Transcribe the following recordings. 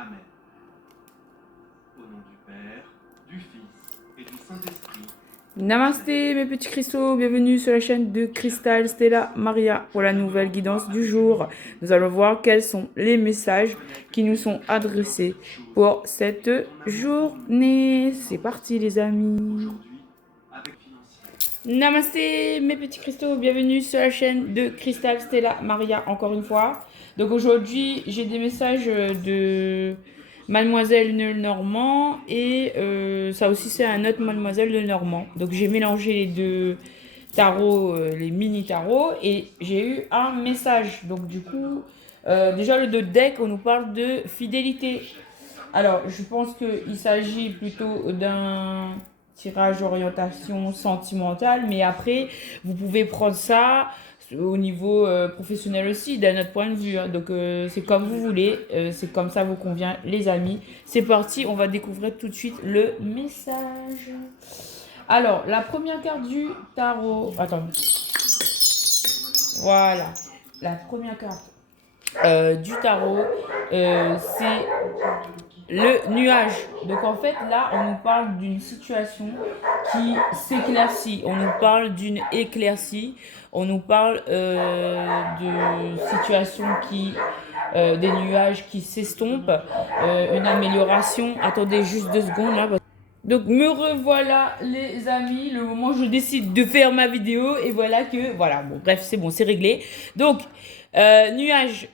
Amen. Au nom du Père, du Fils et du Saint-Esprit. Namasté mes petits cristaux, bienvenue sur la chaîne de Cristal Stella Maria pour la nouvelle guidance du jour. Nous allons voir quels sont les messages qui nous sont adressés pour cette journée. C'est parti les amis. Namasté mes petits cristaux, bienvenue sur la chaîne de Cristal Stella Maria encore une fois. Donc aujourd'hui j'ai des messages de Mademoiselle Lenormand et ça aussi c'est un autre Mademoiselle Lenormand. Donc j'ai mélangé les deux tarots, les mini tarots, et j'ai eu un message. Donc du coup, déjà le deck, on nous parle de fidélité. Alors je pense qu'il s'agit plutôt d'un tirage orientation sentimentale, mais après vous pouvez prendre ça au niveau professionnel aussi, d'un autre point de vue, hein. Donc c'est comme vous voulez, c'est comme ça vous convient les amis. C'est parti, on va découvrir tout de suite le message. Alors, la première carte du tarot. Attends. Voilà. La première carte du tarot, c'est le nuage. Donc en fait, là, on nous parle d'une situation qui s'éclaircit. On nous parle d'une éclaircie. On nous parle de situations qui... des nuages qui s'estompent. Une amélioration. Attendez juste 2 secondes là. Donc me revoilà les amis, le moment où je décide de faire ma vidéo et voilà que, voilà, bon bref c'est bon, c'est réglé. Donc, nuage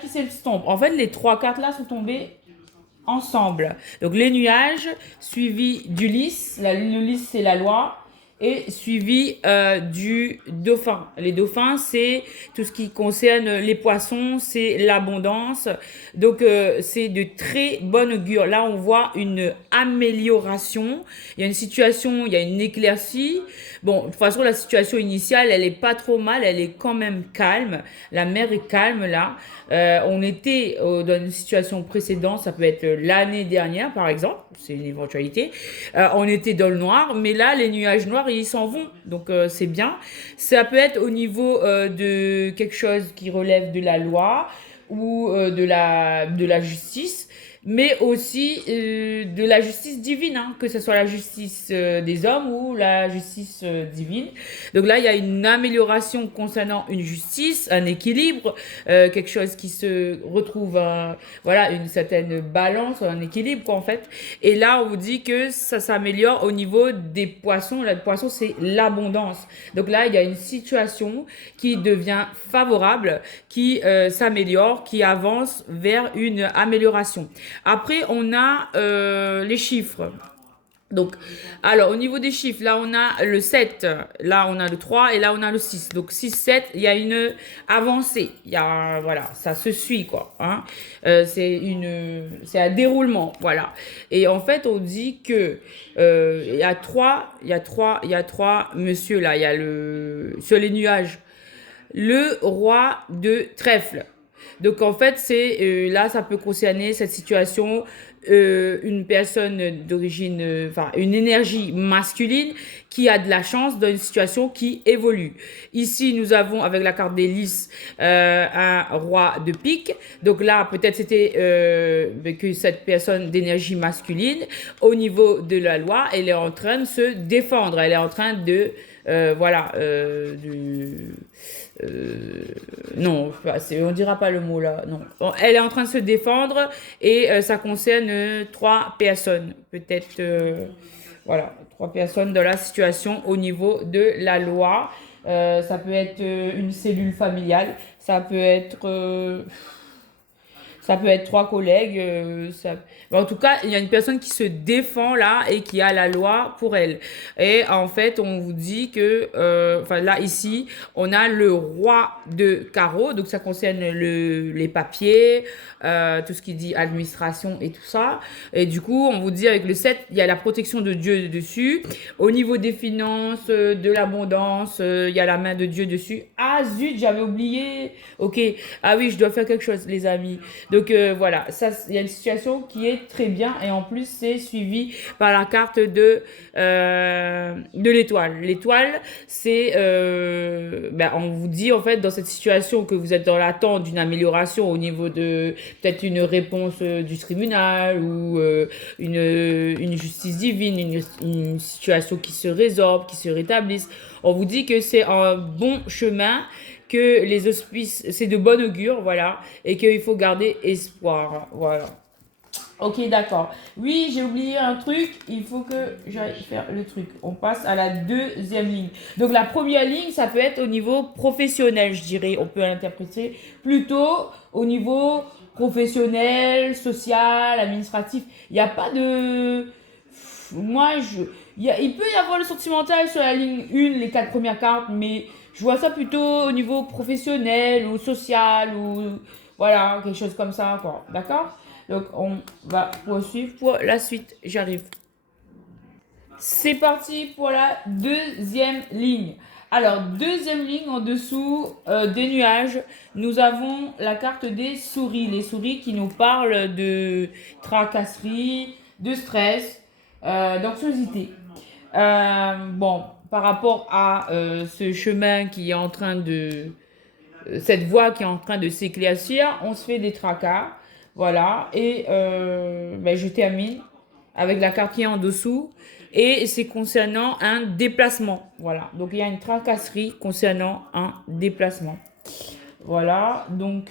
qui s'estompe. En fait les 3 cartes là sont tombées ensemble. Donc les nuages suivis du lys, le lys c'est la loi, et suivi du dauphin. Les dauphins, c'est tout ce qui concerne les poissons, c'est l'abondance. Donc, c'est de très bonne augure. Là, on voit une amélioration. Il y a une situation, il y a une éclaircie. Bon, de toute façon, la situation initiale, elle est pas trop mal. Elle est quand même calme. La mer est calme, là. On était dans une situation précédente, ça peut être l'année dernière, par exemple. C'est une éventualité. On était dans le noir, mais là, les nuages noirs, ils s'en vont. Donc, c'est bien. Ça peut être au niveau de quelque chose qui relève de la loi ou de la justice, mais aussi de la justice divine, hein, que ce soit la justice des hommes ou la justice divine. Donc là, il y a une amélioration concernant une justice, un équilibre, quelque chose qui se retrouve, voilà, une certaine balance, un équilibre, quoi, en fait. Et là, on vous dit que ça s'améliore au niveau des poissons. Là, le poisson, c'est l'abondance. Donc là, il y a une situation qui devient favorable, qui s'améliore, qui avance vers une amélioration. Après, on a les chiffres. Donc, alors, au niveau des chiffres, là, on a le 7, là, on a le 3, et là, on a le 6. Donc, 6, 7, il y a une avancée. Il y a, voilà, ça se suit, quoi. Hein. C'est un déroulement, voilà. Et en fait, on dit que il y a trois monsieur, là, il y a sur les nuages, le roi de trèfle. Donc en fait, c'est là, ça peut concerner cette situation, une personne d'origine, enfin une énergie masculine qui a de la chance dans une situation qui évolue. Ici, nous avons avec la carte des lys un roi de pique. Donc là, peut-être c'était que cette personne d'énergie masculine, au niveau de la loi, elle est en train de se défendre. Elle est en train de voilà, non, on dira pas le mot là, non. Bon, elle est en train de se défendre et ça concerne 3 personnes, peut-être, voilà, 3 personnes dans la situation au niveau de la loi. Ça peut être une cellule familiale, ça peut être 3 collègues. En tout cas, il y a une personne qui se défend là et qui a la loi pour elle. Et en fait, on vous dit que, enfin là, ici, on a le roi de carreau. Donc, ça concerne les papiers, tout ce qui dit administration et tout ça. Et du coup, on vous dit avec le 7, il y a la protection de Dieu dessus. Au niveau des finances, de l'abondance, il y a la main de Dieu dessus. Ah zut, j'avais oublié. Ok. Ah oui, je dois faire quelque chose, les amis. Donc voilà, ça, il y a une situation qui est très bien et en plus c'est suivi par la carte de l'étoile. L'étoile, c'est, on vous dit en fait dans cette situation que vous êtes dans l'attente d'une amélioration au niveau de peut-être une réponse du tribunal ou une justice divine, une situation qui se résorbe, qui se rétablisse. On vous dit que c'est un bon chemin, que les auspices, c'est de bon augure, voilà, et qu'il faut garder espoir, voilà. Ok, d'accord. Oui, j'ai oublié un truc, il faut que j'aille faire le truc. On passe à la deuxième ligne. Donc la première ligne, ça peut être au niveau professionnel, je dirais. On peut l'interpréter plutôt au niveau professionnel, social, administratif. Il n'y a pas de... Moi, il peut y avoir le sentimental sur la ligne 1, les 4 premières cartes, mais je vois ça plutôt au niveau professionnel ou social ou voilà, quelque chose comme ça, quoi. D'accord? Donc, on va poursuivre pour la suite. J'arrive. C'est parti pour la deuxième ligne. Alors, deuxième ligne en dessous des nuages, nous avons la carte des souris. Les souris qui nous parlent de tracasserie, de stress, d'anxiété. Bon, par rapport à ce chemin qui est en train de... cette voie qui est en train de s'éclaircir, on se fait des tracas. Voilà, et je termine avec la carte qui est en dessous. Et c'est concernant un déplacement. Voilà, donc il y a une tracasserie concernant un déplacement. Voilà, donc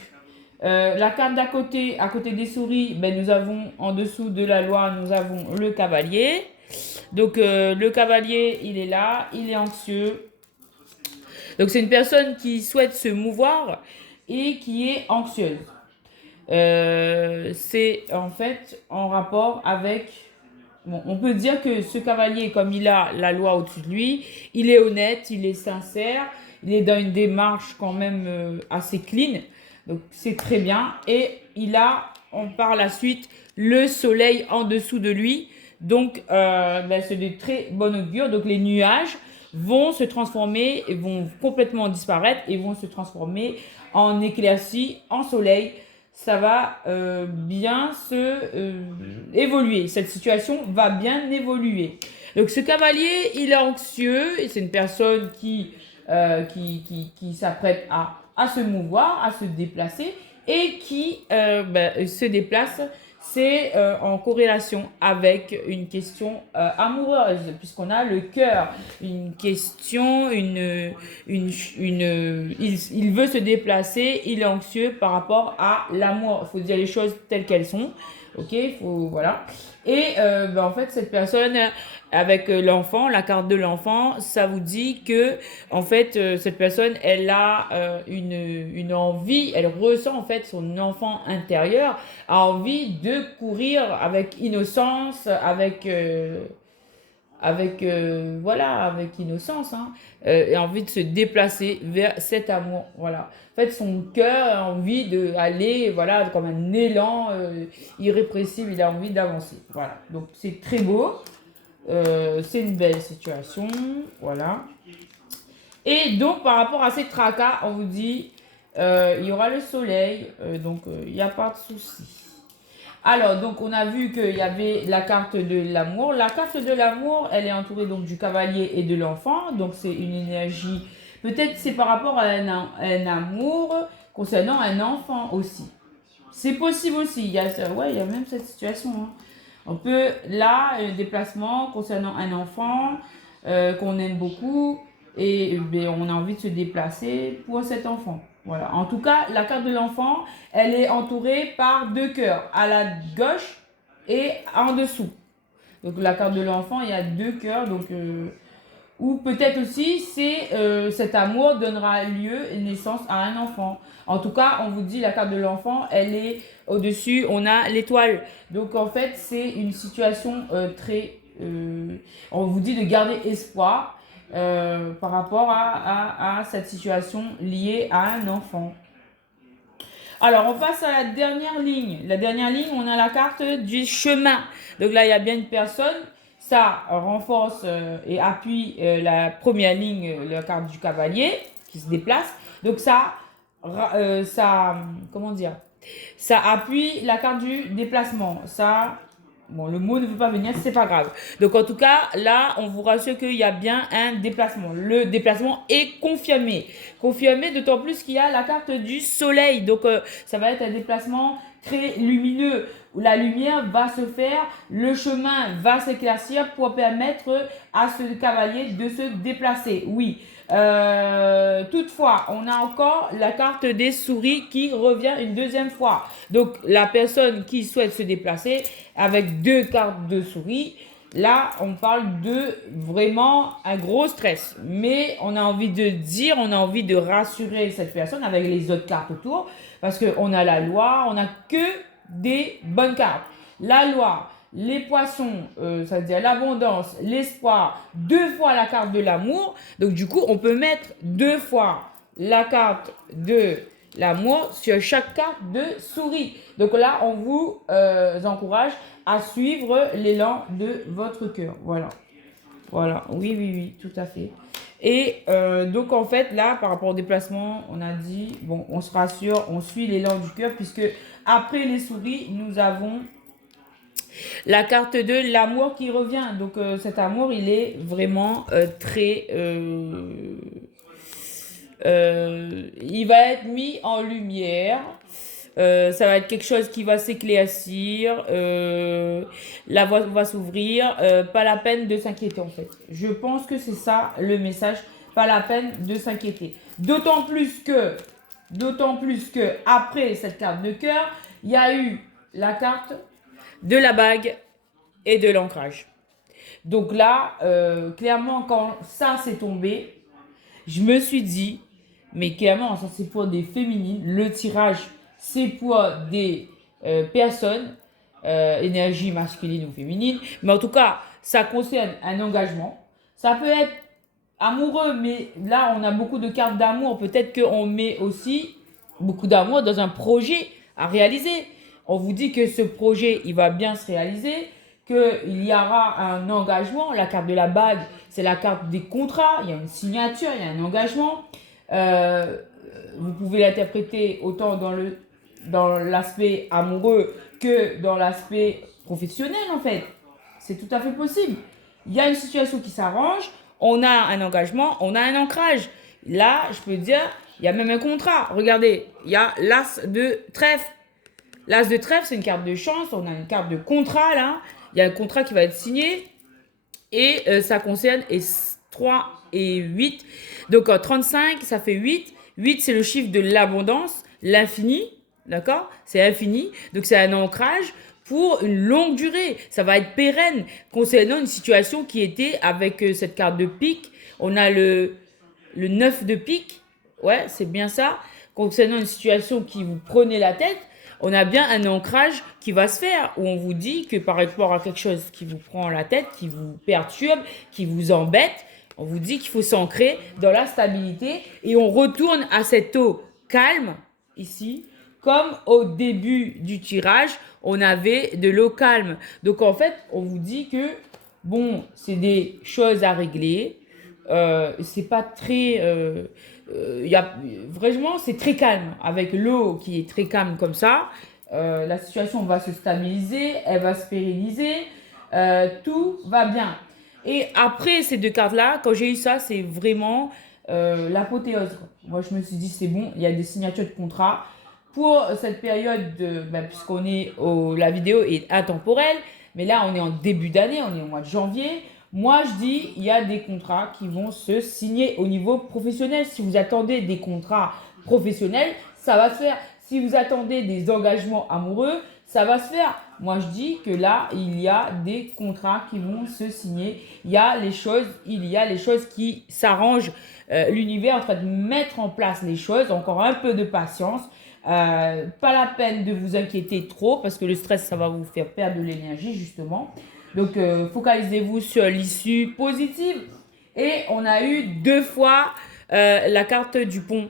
la carte d'à côté, à côté des souris, nous avons en dessous de la loi, nous avons le cavalier. Donc le cavalier, il est là, il est anxieux. Donc c'est une personne qui souhaite se mouvoir et qui est anxieuse. C'est en fait en rapport avec... Bon, on peut dire que ce cavalier, comme il a la loi au-dessus de lui, il est honnête, il est sincère, il est dans une démarche quand même assez clean. Donc c'est très bien. Et il a, par la suite, le soleil en dessous de lui. Donc c'est de très bon augure. Donc les nuages vont se transformer, et vont complètement disparaître et vont se transformer en éclaircies, en soleil. Ça va bien évoluer. Cette situation va bien évoluer. Donc ce cavalier, il est anxieux et c'est une personne qui s'apprête à se mouvoir, à se déplacer et qui se déplace. C'est en corrélation avec une question amoureuse, puisqu'on a le cœur, une question, il veut se déplacer, il est anxieux par rapport à l'amour. Il faut dire les choses telles qu'elles sont, ok, voilà. Et en fait, cette personne, avec l'enfant, la carte de l'enfant, ça vous dit que, en fait, cette personne, elle a une envie, elle ressent en fait son enfant intérieur, a envie de courir avec innocence, avec innocence, hein, et envie de se déplacer vers cet amour, voilà. En fait, son cœur a envie d'aller, voilà, comme un élan irrépressible, il a envie d'avancer, voilà. Donc, c'est très beau, c'est une belle situation, voilà. Et donc, par rapport à ces tracas, on vous dit, il y aura le soleil, donc il n'y a pas de souci. Alors, donc, on a vu qu'il y avait la carte de l'amour. La carte de l'amour, elle est entourée donc du cavalier et de l'enfant. Donc, c'est une énergie. Peut-être c'est par rapport à un amour concernant un enfant aussi. C'est possible aussi. Il y a même cette situation. Hein. On peut, là, un déplacement concernant un enfant qu'on aime beaucoup et on a envie de se déplacer pour cet enfant. Voilà. En tout cas, la carte de l'enfant, elle est entourée par 2 cœurs, à la gauche et en dessous. Donc la carte de l'enfant, il y a 2 cœurs, donc ou peut-être aussi cet amour donnera lieu et naissance à un enfant. En tout cas, on vous dit la carte de l'enfant, elle est au-dessus, on a l'étoile. Donc en fait, c'est une situation très... on vous dit de garder espoir par rapport à cette situation liée à un enfant. Alors, on passe à la dernière ligne. La dernière ligne, on a la carte du chemin. Donc là, il y a bien une personne. Ça renforce et appuie la première ligne, la carte du cavalier qui se déplace. Donc ça comment dire, Ça appuie la carte du déplacement. Ça, bon, le mot ne veut pas venir, c'est pas grave. Donc, en tout cas, là, on vous rassure qu'il y a bien un déplacement. Le déplacement est confirmé. Confirmé, d'autant plus qu'il y a la carte du soleil. Donc, ça va être un déplacement très lumineux, où la lumière va se faire, le chemin va s'éclaircir pour permettre à ce cavalier de se déplacer. Oui. Toutefois, on a encore la carte des souris qui revient une deuxième fois. Donc, la personne qui souhaite se déplacer avec deux cartes de souris, là, on parle de vraiment un gros stress. Mais on a envie de dire, on a envie de rassurer cette personne avec les autres cartes autour. Parce qu'on a la loi, on n'a que des bonnes cartes. La loi, les poissons, ça veut dire l'abondance, l'espoir, deux fois la carte de l'amour. Donc du coup, on peut mettre deux fois la carte de l'amour sur chaque carte de souris. Donc là, on vous encourage à suivre l'élan de votre cœur. Voilà. Voilà, oui, oui, oui, tout à fait. Et donc, en fait, là, par rapport au déplacement, on a dit, bon, on se rassure, on suit l'élan du cœur, puisque après les souris, nous avons la carte de l'amour qui revient. Donc, cet amour, il est vraiment très... il va être mis en lumière. Ça va être quelque chose qui va s'éclaircir, la voie va s'ouvrir, pas la peine de s'inquiéter en fait. Je pense que c'est ça le message, pas la peine de s'inquiéter. D'autant plus que après cette carte de cœur, il y a eu la carte de la bague et de l'ancrage. Donc là, clairement, quand ça s'est tombé, je me suis dit, mais clairement, ça c'est pour des féminines, le tirage c'est pour des personnes, énergie masculine ou féminine, mais en tout cas, ça concerne un engagement. Ça peut être amoureux, mais là, on a beaucoup de cartes d'amour. Peut-être qu'on met aussi beaucoup d'amour dans un projet à réaliser. On vous dit que ce projet, il va bien se réaliser, qu'il y aura un engagement. La carte de la bague, c'est la carte des contrats. Il y a une signature, il y a un engagement. Vous pouvez l'interpréter autant dans l'aspect amoureux que dans l'aspect professionnel, en fait. C'est tout à fait possible. Il y a une situation qui s'arrange, on a un engagement, on a un ancrage. Là, je peux dire, il y a même un contrat. Regardez, il y a l'as de trèfle. L'as de trèfle, c'est une carte de chance, on a une carte de contrat, là. Il y a un contrat qui va être signé et ça concerne 3 et 8. Donc, 35, ça fait 8. 8, c'est le chiffre de l'abondance, l'infini. D'accord? C'est infini. Donc, c'est un ancrage pour une longue durée. Ça va être pérenne concernant une situation qui était avec cette carte de pique. On a le 9 de pique. Ouais, c'est bien ça. Concernant une situation qui vous prenait la tête, on a bien un ancrage qui va se faire où on vous dit que par rapport à quelque chose qui vous prend la tête, qui vous perturbe, qui vous embête, on vous dit qu'il faut s'ancrer dans la stabilité et on retourne à cette eau calme ici, comme au début du tirage, on avait de l'eau calme. Donc en fait, on vous dit que bon, c'est des choses à régler. C'est pas très vraiment c'est très calme avec l'eau qui est très calme comme ça. La situation va se stabiliser, elle va se pérenniser, tout va bien. Et après ces deux cartes là, quand j'ai eu ça, c'est vraiment l'apothéose. Moi je me suis dit c'est bon, il y a des signatures de contrat pour cette période puisqu'on est la vidéo est intemporelle, mais là on est en début d'année, on est au mois de janvier. Moi, je dis, il y a des contrats qui vont se signer au niveau professionnel. Si vous attendez des contrats professionnels, ça va se faire. Si vous attendez des engagements amoureux, ça va se faire. Moi, je dis que là, il y a des contrats qui vont se signer. Il y a les choses qui s'arrangent. L'univers est en train de mettre en place les choses. Encore un peu de patience. Pas la peine de vous inquiéter trop parce que le stress, ça va vous faire perdre de l'énergie, justement. Donc, focalisez-vous sur l'issue positive. Et on a eu 2 fois la carte du pont.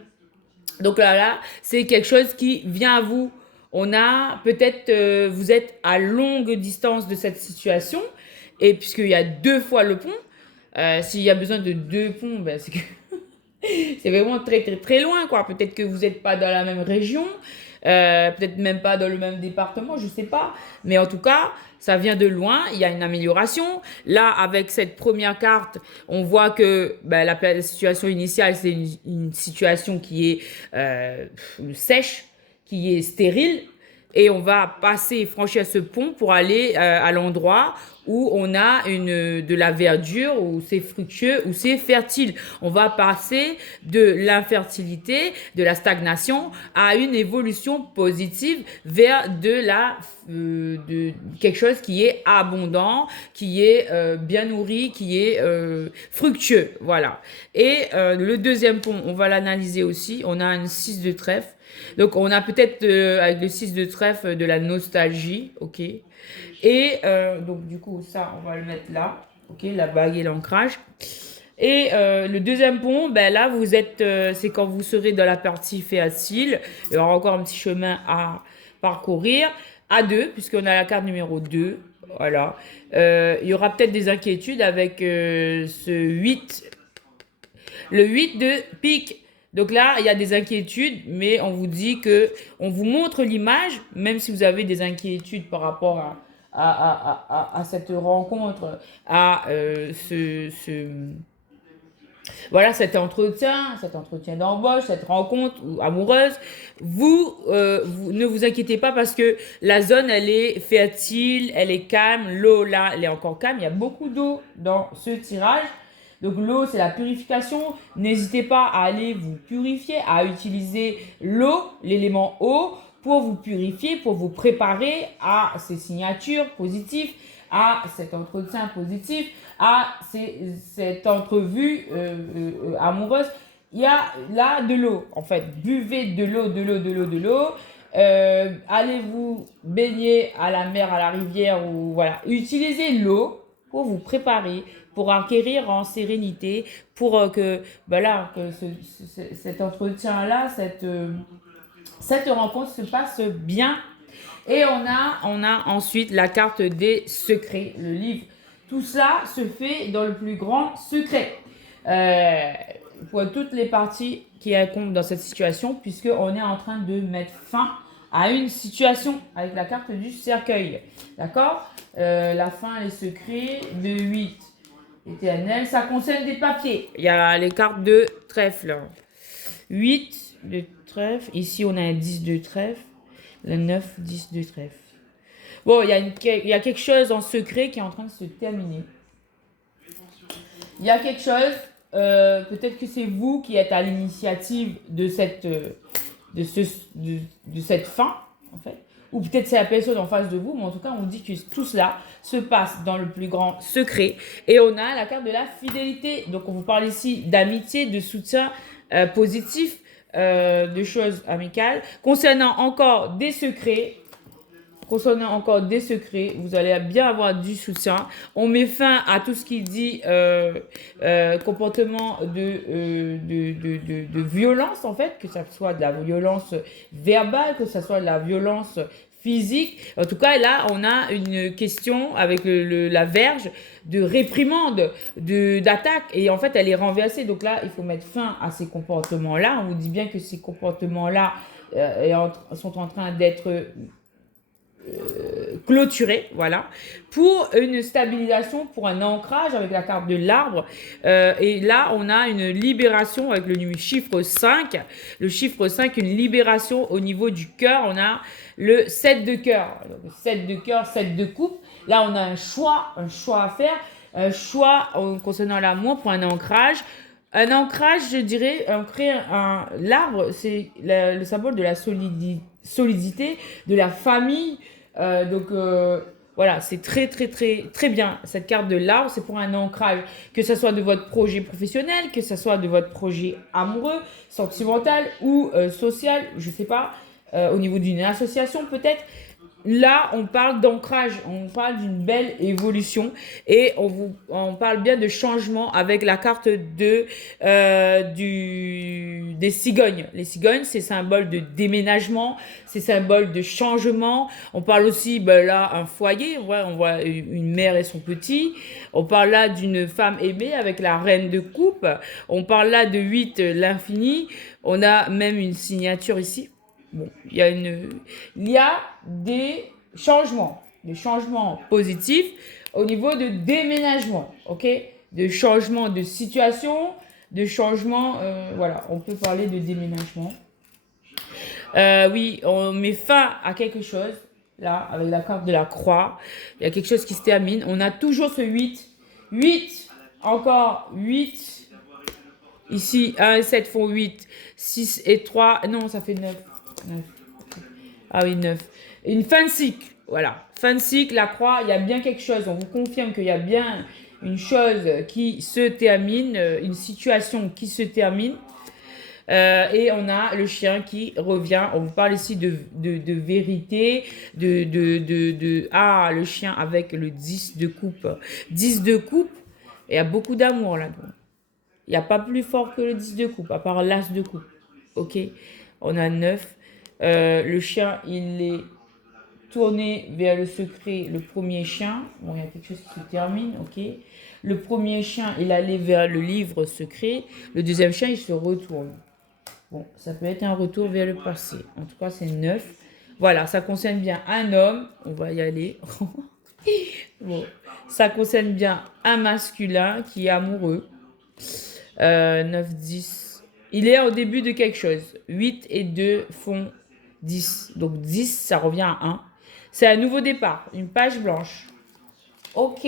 Donc là, c'est quelque chose qui vient à vous. On a peut-être, vous êtes à longue distance de cette situation. Et puisqu'il y a 2 fois le pont, s'il y a besoin de 2 ponts, ben, c'est que c'est vraiment très, très, très loin, quoi. Peut-être que vous n'êtes pas dans la même région. peut-être même pas dans le même département, je sais pas. Mais en tout cas, ça vient de loin, il y a une amélioration. Là, avec cette première carte, on voit que ben, la situation initiale, c'est une situation qui est sèche, qui est stérile. Et on va passer, franchir ce pont pour aller à l'endroit où on a de la verdure, où c'est fructueux, où c'est fertile. On va passer de l'infertilité, de la stagnation, à une évolution positive vers de quelque chose qui est abondant, qui est bien nourri, qui est fructueux. Voilà. Et le deuxième pont, on va l'analyser aussi. On a un 6 de trèfle. Donc, on a peut-être, avec le 6 de trèfle, de la nostalgie, ok. Et donc, du coup, ça, on va le mettre là, ok, la bague et l'ancrage. Et le deuxième pont, ben là, vous êtes, c'est quand vous serez dans la partie fertile. Il y aura encore un petit chemin à parcourir, à 2, puisqu'on a la carte numéro 2. Voilà. Il y aura peut-être des inquiétudes avec ce 8, le 8 de pique. Donc là, il y a des inquiétudes, mais on vous dit que, on vous montre l'image, même si vous avez des inquiétudes par rapport à cette rencontre, à voilà, cet entretien d'embauche, cette rencontre amoureuse. Vous ne vous inquiétez pas parce que la zone, elle est fertile, elle est calme. L'eau, là, elle est encore calme. Il y a beaucoup d'eau dans ce tirage. Donc l'eau, c'est la purification. N'hésitez pas à aller vous purifier, à utiliser l'eau, l'élément eau, pour vous purifier, pour vous préparer à ces signatures positives, à cet entretien positif, à cette entrevue amoureuse. Il y a là de l'eau, en fait. Buvez de l'eau, de l'eau, de l'eau, de l'eau. Allez vous baigner à la mer, à la rivière, ou voilà. Utilisez l'eau pour vous préparer, pour acquérir en sérénité, pour que, voilà, que cet entretien-là, cette rencontre se passe bien. Et on a ensuite la carte des secrets, le livre. Tout ça se fait dans le plus grand secret. Pour toutes les parties qui incombent dans cette situation, puisqu'on est en train de mettre fin à une situation avec la carte du cercueil. D'accord? La fin, les secrets, le 8 éternel, ça concerne des papiers. Il y a les cartes de trèfle. 8 de trèfle. Ici, on a un 10 de trèfle. Le 9, 10 de trèfle. Bon, il y a quelque chose en secret qui est en train de se terminer. Il y a quelque chose, peut-être que c'est vous qui êtes à l'initiative de cette fin, en fait. Ou peut-être c'est la personne en face de vous, mais en tout cas, on dit que tout cela se passe dans le plus grand secret. Et on a la carte de la fidélité. Donc, on vous parle ici d'amitié, de soutien positif, de choses amicales. Concernant encore des secrets, vous allez bien avoir du soutien. On met fin à tout ce qui dit comportement de violence, en fait, que ce soit de la violence verbale, que ce soit de la violence physique. En tout cas, là, on a une question avec la verge de réprimande, d'attaque. Et en fait, elle est renversée. Donc là, il faut mettre fin à ces comportements-là. On vous dit bien que ces comportements-là sont en train d'être clôturé, voilà, pour une stabilisation, pour un ancrage avec la carte de l'arbre. Et là, on a une libération avec le chiffre 5. Le chiffre 5, une libération au niveau du cœur. On a le 7 de cœur. 7 de cœur, 7 de coupe. Là, on a un choix à faire. Un choix concernant l'amour pour un ancrage. Un ancrage, je dirais, l'arbre, c'est le symbole de la solidité, de la famille. Voilà, c'est très, très, très, très bien. Cette carte de l'arbre, c'est pour un ancrage, que ce soit de votre projet professionnel, que ce soit de votre projet amoureux, sentimental ou social, je sais pas, au niveau d'une association peut-être. Là, on parle d'ancrage, on parle d'une belle évolution et on parle bien de changement avec la carte des cigognes. Les cigognes, c'est symbole de déménagement, c'est symbole de changement. On parle aussi, là, un foyer, on voit une mère et son petit. On parle là d'une femme aimée avec la reine de coupe. On parle là de 8, l'infini. On a même une signature ici. Bon, il y a des changements positifs au niveau de déménagement, ok? De changement de situation, de changement, voilà, on peut parler de déménagement. Oui, on met fin à quelque chose, là, avec la carte de la croix. Il y a quelque chose qui se termine. On a toujours ce 8. 8, encore 8. Ici, 1 et 7 font 8. 6 et 3, non, ça fait 9. 9. Ah oui, 9. Une fin de cycle, voilà. Fin de cycle, la croix, il y a bien quelque chose. On vous confirme qu'il y a bien une chose qui se termine, une situation qui se termine. Et on a le chien qui revient. On vous parle ici de vérité, le chien avec le 10 de coupe. 10 de coupe, il y a beaucoup d'amour là-dedans. Il n'y a pas plus fort que le 10 de coupe, à part l'as de coupe. Ok? On a 9. Le chien, il est tourné vers le secret. Le premier chien, bon, il y a quelque chose qui se termine, ok? Le premier chien, il allait vers le livre secret. Le deuxième chien, il se retourne. Bon, ça peut être un retour vers le passé. En tout cas, c'est 9. Voilà, ça concerne bien un homme. On va y aller. Bon, ça concerne bien un masculin qui est amoureux. 9, 10. Il est au début de quelque chose. 8 et 2 font 10. Donc 10, ça revient à 1. C'est un nouveau départ, une page blanche. Ok,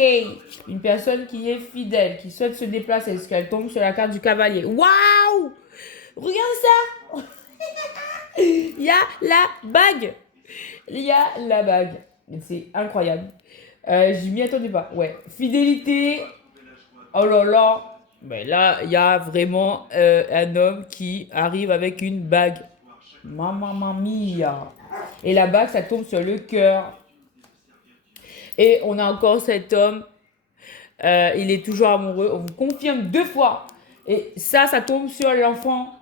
une personne qui est fidèle, qui souhaite se déplacer, est-ce qu'elle tombe sur la carte du cavalier? Waouh! Regarde ça! Il y a la bague! Il y a la bague. C'est incroyable. Je m'y attendais pas. Ouais, fidélité. Oh là là! Mais là, il y a vraiment un homme qui arrive avec une bague. Mamma mia! Et la bague, ça tombe sur le cœur. Et on a encore cet homme. Il est toujours amoureux. On vous confirme 2 fois. Et ça tombe sur l'enfant.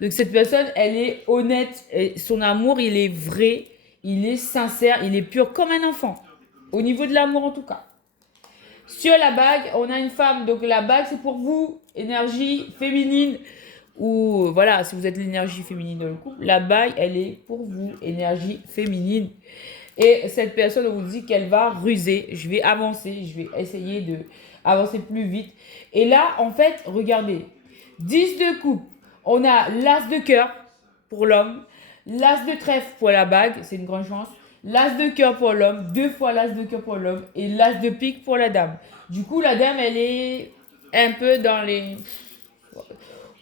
Donc cette personne, elle est honnête. Et son amour, il est vrai. Il est sincère. Il est pur comme un enfant. Au niveau de l'amour, en tout cas. Sur la bague, on a une femme. Donc la bague, c'est pour vous. Énergie féminine. Ou voilà, si vous êtes l'énergie féminine dans le couple. La bague, elle est pour vous. Énergie féminine. Et cette personne, on vous dit qu'elle va ruser. Je vais avancer. Je vais essayer de avancer plus vite. Et là, en fait, regardez. 10 de coupe. On a l'as de cœur pour l'homme. L'as de trèfle pour la bague. C'est une grande chance. L'as de cœur pour l'homme. 2 fois l'as de cœur pour l'homme. Et l'as de pique pour la dame. Du coup, la dame, elle est un peu dans les...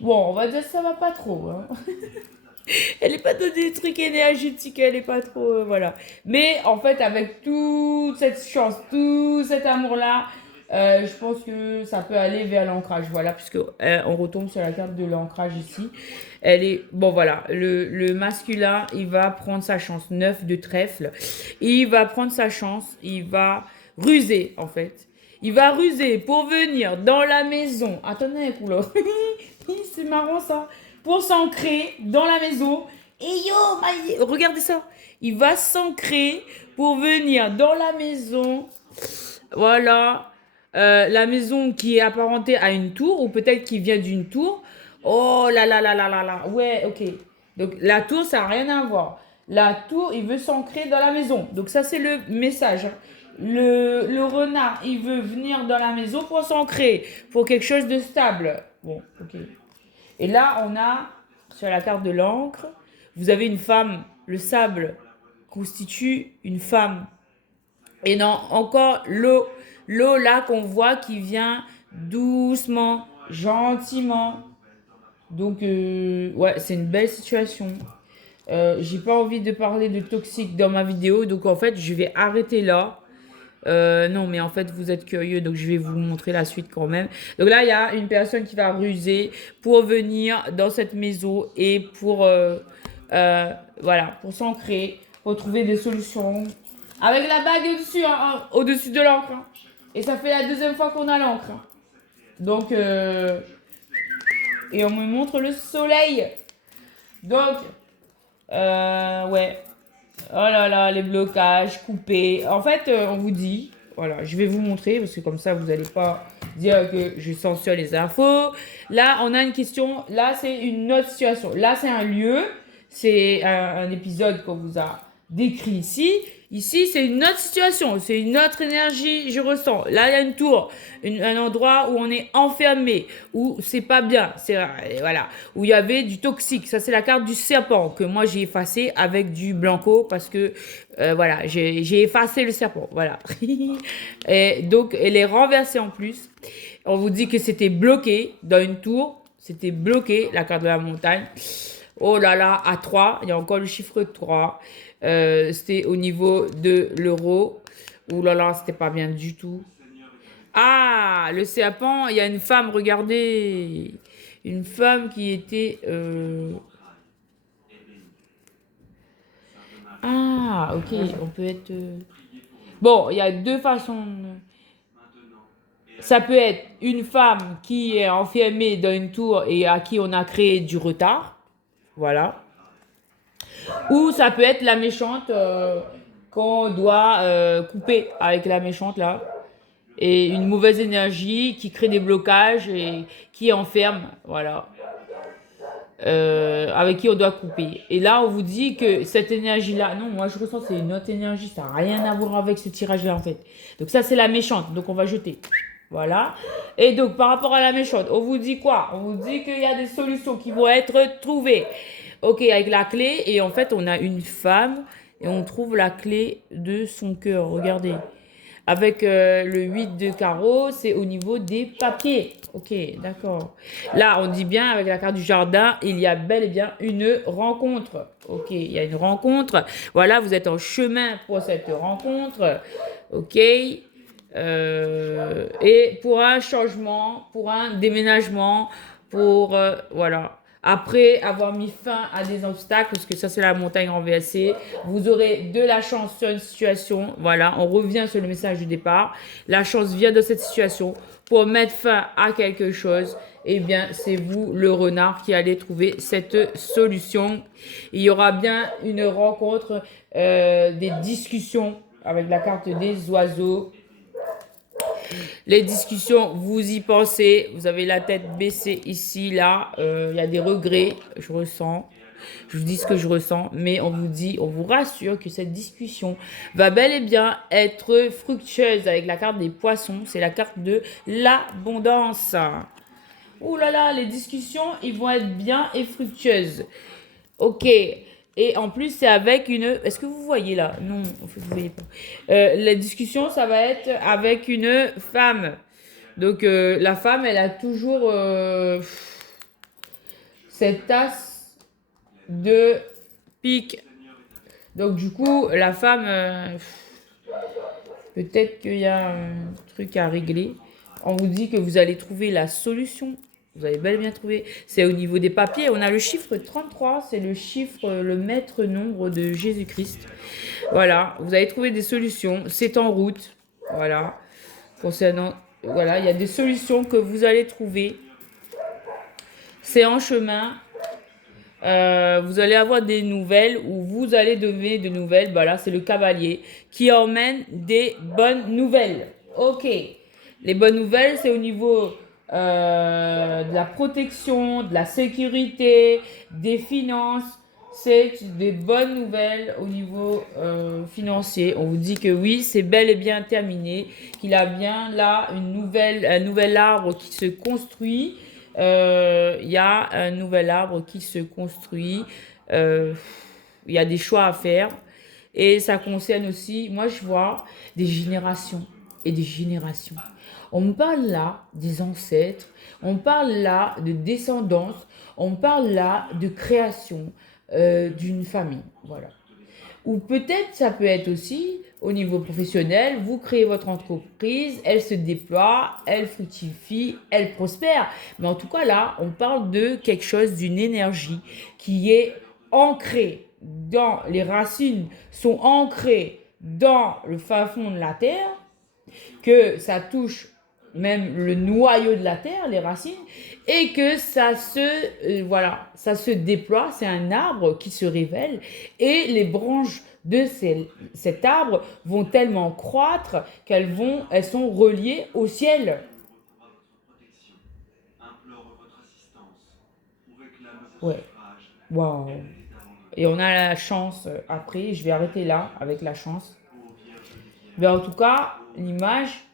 Bon, on va dire que ça va pas trop. Hein. Elle n'est pas dans des trucs énergétiques, elle n'est pas trop... voilà. Mais en fait, avec toute cette chance, tout cet amour-là, je pense que ça peut aller vers l'ancrage. Voilà, puisque on retombe sur la carte de l'ancrage ici. Elle est... Bon, voilà. Le masculin, il va prendre sa chance. 9 de trèfle. Il va prendre sa chance. Il va ruser, en fait. Il va ruser pour venir dans la maison. Attendez un coup, là. C'est marrant, ça. Pour s'ancrer dans la maison. Et yo, regardez ça. Il va s'ancrer pour venir dans la maison. Voilà. La maison qui est apparentée à une tour, ou peut-être qui vient d'une tour. Oh là là là là là là. Ouais, ok. Donc la tour, ça n'a rien à voir. La tour, il veut s'ancrer dans la maison. Donc ça, c'est le message. Hein. Le renard, il veut venir dans la maison pour s'ancrer, pour quelque chose de stable. Bon, ok. Et là, on a, sur la carte de l'encre, vous avez une femme. Le sable constitue une femme. Et non, encore l'eau. L'eau là qu'on voit qui vient doucement, gentiment. Donc, ouais, c'est une belle situation. J'ai pas envie de parler de toxique dans ma vidéo. Donc, en fait, je vais arrêter là. Non, mais en fait, vous êtes curieux, donc je vais vous montrer la suite quand même. Donc là, il y a une personne qui va ruser pour venir dans cette maison et pour, voilà, pour s'ancrer, pour trouver des solutions. Avec la bague au-dessus, hein, au-dessus de l'encre. Hein. Et ça fait la 2e fois qu'on a l'encre. Hein. Donc, et on me montre le soleil. Donc, ouais. Oh là là, les blocages, coupés. En fait, on vous dit, voilà, je vais vous montrer parce que comme ça, vous n'allez pas dire que je censure les infos. Là, on a une question. Là, c'est une autre situation. Là, c'est un lieu. c'est un épisode qu'on vous a décrit ici. Ici, c'est une autre situation, c'est une autre énergie, je ressens. Là, il y a une tour, un endroit où on est enfermé, où c'est pas bien, voilà, où il y avait du toxique. Ça, c'est la carte du serpent que moi j'ai effacé avec du blanco parce que voilà, j'ai effacé le serpent, voilà. Et donc, elle est renversée en plus. On vous dit que c'était bloqué dans une tour, c'était bloqué, la carte de la montagne. Oh là là, à 3, il y a encore le chiffre 3. C'était au niveau de l'euro. Oh là là, c'était pas bien du tout. Ah, le serpent, il y a une femme, regardez. Une femme qui était... Ah, ok, on peut être... Bon, il y a deux façons. Ça peut être une femme qui est enfermée dans une tour et à qui on a créé du retard. Voilà. Ou ça peut être la méchante qu'on doit couper avec la méchante là. Et une mauvaise énergie qui crée des blocages et qui enferme. Voilà. Avec qui on doit couper. Et là, on vous dit que cette énergie-là, non, moi je ressens que c'est une autre énergie, ça n'a rien à voir avec ce tirage-là en fait. Donc ça, c'est la méchante, donc on va jeter. Voilà. Et donc, par rapport à la méchante, on vous dit quoi? On vous dit qu'il y a des solutions qui vont être trouvées. Ok, avec la clé, et en fait, on a une femme, et on trouve la clé de son cœur, regardez. Avec le 8 de carreau, c'est au niveau des papiers. Ok, d'accord. Là, on dit bien, avec la carte du jardin, il y a bel et bien une rencontre. Ok, il y a une rencontre. Voilà, vous êtes en chemin pour cette rencontre. Ok. Et pour un changement, pour un déménagement, pour... voilà. Après avoir mis fin à des obstacles, parce que ça c'est la montagne renversée, vous aurez de la chance sur une situation. Voilà, on revient sur le message du départ. La chance vient de cette situation pour mettre fin à quelque chose. Eh bien, c'est vous, le renard, qui allez trouver cette solution. Il y aura bien une rencontre, des discussions avec la carte des oiseaux. Les discussions, vous y pensez, vous avez la tête baissée ici, là, il y a des regrets, je ressens. Je vous dis ce que je ressens, mais on vous dit, on vous rassure que cette discussion va bel et bien être fructueuse avec la carte des poissons. C'est la carte de l'abondance. Ouh là là, les discussions, ils vont être bien et fructueuses. Ok. Et en plus, c'est avec une... Est-ce que vous voyez là? Non, en fait, vous voyez pas. La discussion, ça va être avec une femme. Donc, la femme, elle a toujours cette tasse de pique. Donc, du coup, la femme, peut-être qu'il y a un truc à régler. On vous dit que vous allez trouver la solution. Vous avez bel et bien trouvé. C'est au niveau des papiers. On a le chiffre 33. C'est le chiffre, le maître nombre de Jésus-Christ. Voilà. Vous allez trouver des solutions. C'est en route. Voilà. Concernant... Voilà. Il y a des solutions que vous allez trouver. C'est en chemin. Vous allez avoir des nouvelles ou vous allez donner de nouvelles. Bah là, c'est le cavalier qui emmène des bonnes nouvelles. Ok. Les bonnes nouvelles, c'est au niveau de la protection, de la sécurité, des finances. C'est des bonnes nouvelles au niveau financier. On vous dit que oui, c'est bel et bien terminé, qu'il a bien là un nouvel arbre qui se construit. Il y a un nouvel arbre qui se construit. Il y a des choix à faire. Et ça concerne aussi, moi je vois, des générations et des générations. On me parle là des ancêtres, on parle là de descendance, on parle là de création d'une famille. Voilà. Ou peut-être ça peut être aussi au niveau professionnel, vous créez votre entreprise, elle se déploie, elle fructifie, elle prospère. Mais en tout cas là, on parle de quelque chose, d'une énergie qui est ancrée dans les racines, sont ancrées dans le fin fond de la terre, que ça touche même le noyau de la terre, les racines, et que voilà, ça se déploie, c'est un arbre qui se révèle, et les branches de cet arbre vont tellement croître elles sont reliées au ciel. Ouais. Waouh. Et on a la chance, après, je vais arrêter là avec la chance. Mais en tout cas, l'image,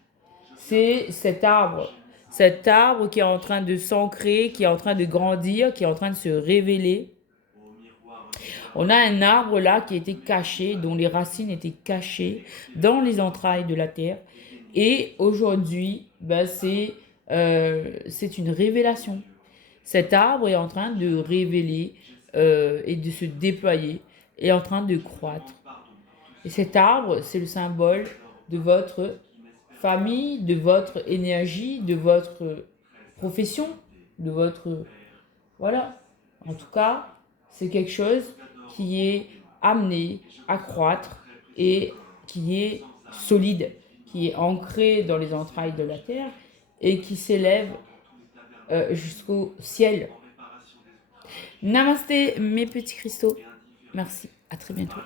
c'est cet arbre. Cet arbre qui est en train de s'ancrer, qui est en train de grandir, qui est en train de se révéler. On a un arbre là qui était caché, dont les racines étaient cachées dans les entrailles de la terre. Et aujourd'hui, c'est une révélation. Cet arbre est en train de révéler et de se déployer, est en train de croître. Et cet arbre, c'est le symbole de votre famille, de votre énergie, de votre profession, de votre... Voilà. En tout cas, c'est quelque chose qui est amené à croître et qui est solide, qui est ancré dans les entrailles de la terre et qui s'élève jusqu'au ciel. Namasté, mes petits cristaux. Merci, à très bientôt.